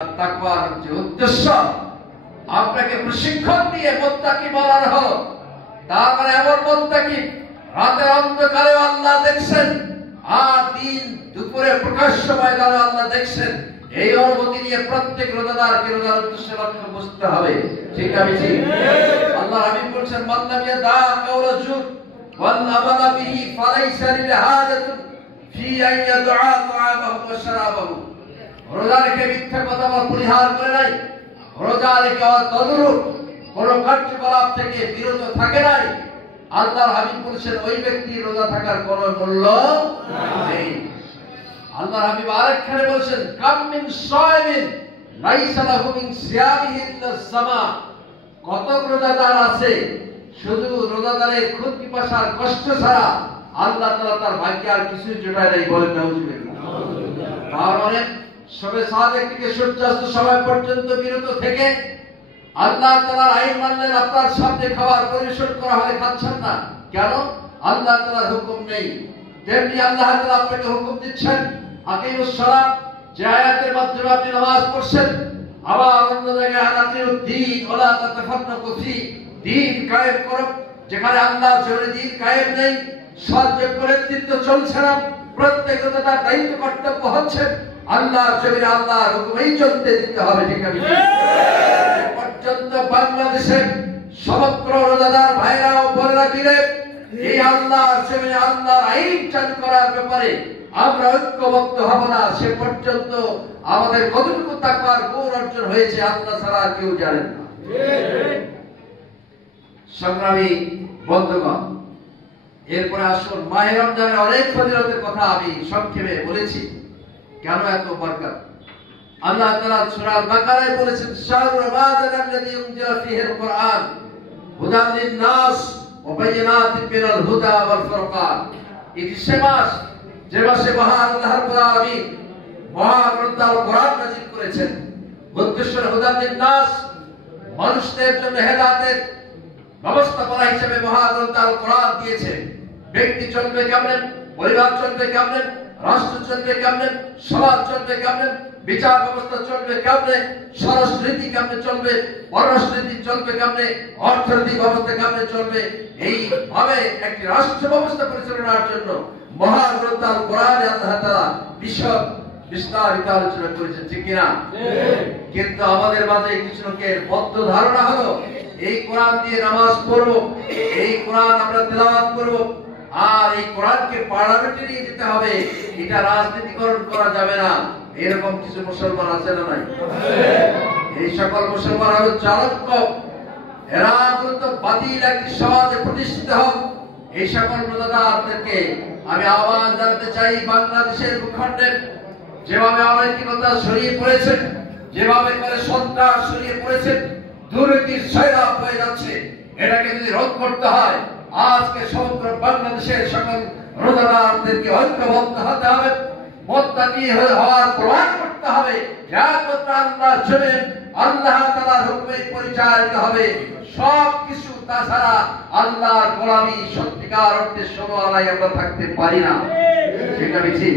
তাকওয়ার যে উদ্দেশ্য আপনাকে প্রশিক্ষণ দিয়ে মুত্তাকি বানানো হলো। তার মানে এমন মুত্তাকি রাতের অন্ধকারে আল্লাহ দেখছেন আর দিন দুপুরে প্রকাশ্য ময়দানে আল্লাহ দেখছেন। এই অনুভূতি নিয়ে প্রত্যেক রোজাদারকে রোজার উদ্দেশ্য লক্ষ্য বুঝতে হবে। ঠিক আছে জি? আল্লাহ হাবিব বলেছেন মাল্লাম ইয়াদা কাওলা জুর ওয়াল আমালা বিহি ফালাইসা লিল হাজাতুন ফি আন ইয়াদআ তাআমাহু ওয়া শারাবাহু। রোজা রেখে মিথ্যা কথা পরিহার করে নাই, রোজা রেখে তদরূপ কোন কার্যকলাপ থেকে বিরত থাকে নাই। আল্লাহর হাবিব বলেছেন ওই ব্যক্তির রোজা থাকার কোনো মূল্য নেই। আল্লাহর হাবিব আরেকখানে বলেছেন কাম মিন সায়মিন লাইসা লাহু মিন সিয়ামিহি ইল্লা সামা। কত রোজাদার আছে শুধু রোজাদারের ক্ষুধা পিপাসার কষ্ট ছাড়া আল্লাহ তাআলা তার ভাগ্যে আর কিছুই জোটায় নাই। বলেন নাউজুবিল্লাহ। তার মানে সবে সাদেক থেকে সূর্যাস্ত সময় পর্যন্ত বিরত থেকে আল্লাহ তাআলার আইন মানলেন। আপনার সামনে খাবার পরিবেশন করা হলে খাচ্ছেন না কেন? আল্লাহ তাআলার হুকুম নেই। তেমনি আল্লাহ তাআলা আপনাকে হুকুম দিচ্ছেন আকিমুস সালাত, যে আয়াতের মাধ্যমে আপনি নামাজ পড়ছেন। আবার অন্য জায়গায় আনাতিউদ্দিন ওয়ালা তাতাফাররাকু ফি, দ্বীন কায়েম করো। যেখানে আল্লাহর জন্য দ্বীন কায়েম নেই, সৎযোগ্য নেতৃত্ব চলছে না, প্রত্যেক তার দায়িত্ব কর্তব্য হচ্ছে আল্লাহর জমিনে আল্লাহর হুকুমেই চলতে দিতে হবে। ঠিক আছে? পর্যন্ত বাংলাদেশের সমগ্র রোজাদার ভাইরা ও বোনেরা মিলে এই আল্লাহর জমিনে আল্লাহর আইন চালু করার ব্যাপারে আমরা ঐক্যবদ্ধ হব না, সে পর্যন্ত আমাদের কতটুকু তাকওয়ার গুণ অর্জন হয়েছে আল্লাহ ছাড়া কেউ জানেন না। সংগ্রামী বন্ধুগণ, এরপরে আসুন মাহে রমজানের অনেক ফজিলতের কথা আমি সংক্ষেপে বলেছি। কেন এত বরকত? আল্লাহ তাআলা সূরা বাকারায় বলেছেন শাহরু রমাদানাল্লাযী উনজিলা ফীহিল কুরআন হুদাল লিন-নাস ওয়া বায়িনাতিন মিনাল হুদা ওয়াল ফুরকান। এটি সে মাস যে মাসে মহান আল্লাহ রাব্বুল আলামিন মহাগ্রন্থ আল কোরআন নাযিল করেছেন। উদ্দেশ্য হুদাল লিন-নাস, মানুষদের জন্য হেদায়েতের ব্যবস্থাপনা হিসেবে মহাগ্রন্থ আল কোরআন দিয়েছে। ব্যক্তি চলবে কেমনে, পরিবার চলবে কেমনে, রাষ্ট্র চলবে কেমনে, সমাজ চলবে কেমনে, বিচার ব্যবস্থা চলবে কেমনে, স্বরাষ্ট্রনীতি কেমনে চলবে, পররাষ্ট্রনীতি চলবে কেমনে, অর্থনৈতিক ব্যবস্থা কেমনে চলবে, এইভাবে একটি রাষ্ট্র ব্যবস্থা পরিচালনার জন্য মহাগ্রন্থ আল কোরআনে আল্লাহ তাআলা বিশদ বিস্তারিত আলোচনা করেছেন। ঠিক কিনা? কিন্তু আমাদের মাঝে কিছু লোকের বদ্ধ ধারণা হলো এই কোরআন দিয়ে নামাজ পড়ব, এই কোরআন আমরা তেলাওয়াত করব, আর এই কোরআনকে পার্লামেন্টে নিয়ে যেতে হবে, এটা রাজনীতিকরণ করা যাবে না। এরকম কিছু মুসলমান আছে না নাই? এই সকল মুসলমান হলো চাণক্য, এরা মূলত বাতিল একটি সমাজে প্রতিষ্ঠিত হোক। এই সকল রোজাদারদেরকে আমি আহ্বান জানাতে চাই, বাংলাদেশের ভূখণ্ডে যেভাবে অনৈতিকতা ছড়িয়ে পড়েছে, যেভাবে করে সন্ত্রাস ছড়িয়ে পড়েছে, দুর্নীতির সয়লাব হয়ে যাচ্ছে, এটাকে যদি রোধ করতে হয় আজকে সমগ্র বাংলাদেশের সকল রোজাদারদেরকে ঐক্যবদ্ধ হতে হবে, মুত্তাকি হওয়ার প্রমাণ করতে হবে। একমাত্র আল্লাহর জন্য আল্লাহ তাআলার হুকুমে পরিচালিত হবে সব কিছু। তাছাড়া আল্লাহর গোলামি সত্যিকার অর্থে সময় আমরা থাকতে পারি না। সেটা ঠিক।